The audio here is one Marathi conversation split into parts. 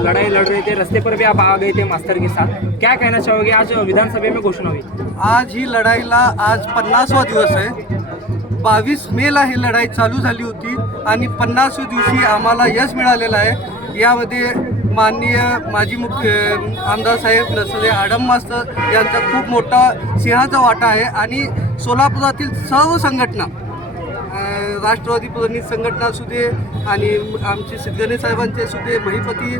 लड़ाई लड़ रहे थे रस्ते पर भी आप आ गए थे मास्टर के साथ। क्या कहना चाहोगे? आज विधानसभा में घोषणा हुई। आज ही लढाईला आज पन्नासवा दिवस आहे. बावीस मेला ही लढाई चालू झाली होती आणि पन्नासव्या दिवशी आम्हाला यश मिळालेलं आहे. यामध्ये माननीय माजी मुख्य आमदार साहेब नसले आडम मास्तर यांचा खूप मोठा सिंहाचा वाटा आहे आणि सोलापुरातील सर्व संघटना राष्ट्रवादी पुरणी संघटना असू दे आणि आमचे सिद्धगणे साहेबांचे असू दे महिपती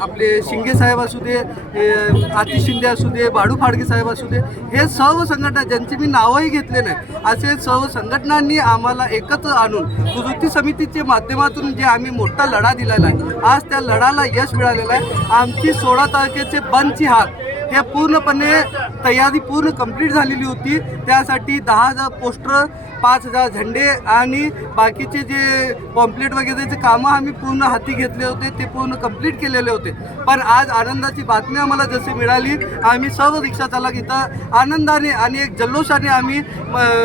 आपले शिंगे साहेब असू दे अ, आतिश शिंदे असू दे बाडू फाडके साहेब असू दे हे सर्व संघटना ज्यांचे मी नावही घेतले नाही असे सर्व संघटनांनी आम्हाला एकत्र आणून कृती समितीच्या माध्यमातून जे आम्ही मोठा लढा दिलेला आहे आज त्या लढाला यश मिळालेलं आहे. आमची सोळा तारखेचे बंदची हात ह्या पूर्णपणे तयारी पूर्ण कंप्लीट झालेली होती. त्यासाठी दहा हजार पोस्टर पाच हजार झेंडे आणि बाकीचे जे पॉम्पलेट वगैरेचे कामं आम्ही पूर्ण हाती घेतले होते ते पूर्ण कंप्लीट केलेले होते. पण आज आनंदाची बातमी आम्हाला जशी मिळाली आम्ही सर्व रिक्षा चालक इथं आनंदाने आणि एक जल्लोषाने आम्ही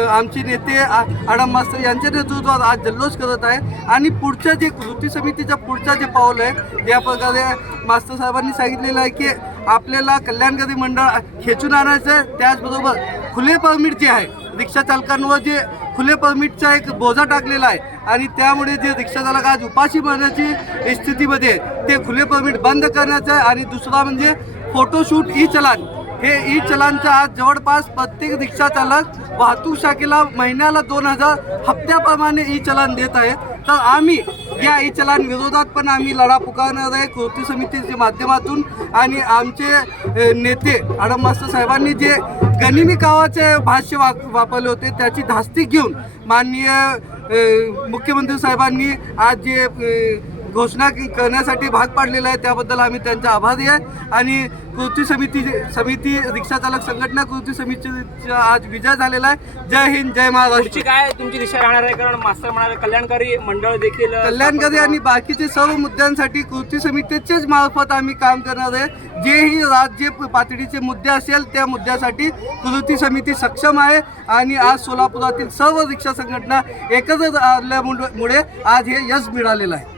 आमचे नेते आ- आडम मास्तर यांच्या नेतृत्वात आज जल्लोष करत आहे. आणि पुढच्या जे कृती समितीच्या पुढच्या जे पाऊल आहे ज्या प्रकारे मास्तर साहेबांनी सांगितलेलं आहे की आपल्याला कल्याणकारी मंडळ खेचून आणायचं आहे त्याचबरोबर खुले परमिट जे आहे. रिक्षा चालकांवर जे खुले परमिटचा एक बोजा टाकलेला आहे आणि त्यामुळे जे रिक्षा चालक आज उपाशी मरण्याची स्थितीमध्ये ते खुले परमिट बंद करण्याचं आहे. आणि दुसरा म्हणजे फोटोशूट ई चलान हे ई चलानचं आज जवळपास प्रत्येक रिक्षा चालक वाहतूक शाखेला महिन्याला दोन हजार हप्त्याप्रमाणे ई चलान देत आहे तर आम्ही या ई चलान विरोधात पण आम्ही लढा पुकारणार आहे. कृती समितीच्या माध्यमातून आणि आमचे नेते आडम साहेबांनी जे गनिमी कावाचे भाष्य वा वापरले होते त्याची धास्ती घेऊन माननीय मुख्यमंत्री साहेबांनी आज जे घोषणा की- करण्यासाठी भाग पाडलेला आहे त्याबद्दल आम्ही त्यांचा आभारी आहे. आणि कृती समिती समिती रिक्षा चालक संघटना कृती समितीचा आज विजय झालेला आहे. जय हिंद जय महाराष्ट्र. काय तुमची दिशा राहणार आहे? कारण मास्टर म्हणाले कल्याणकारी मंडळ देखील कल्याणकारी आणि बाकीचे सर्व मुद्द्यांसाठी कृती समितीचेच मार्फत आम्ही काम करणार आहे. जेही राज्य पातळीचे मुद्दे असेल त्या मुद्द्यासाठी कृती समिती सक्षम आहे. आणि आज सोलापुरातील सर्व रिक्षा संघटना एकत्र आल्यामुळे आज हे यश मिळालेलं आहे.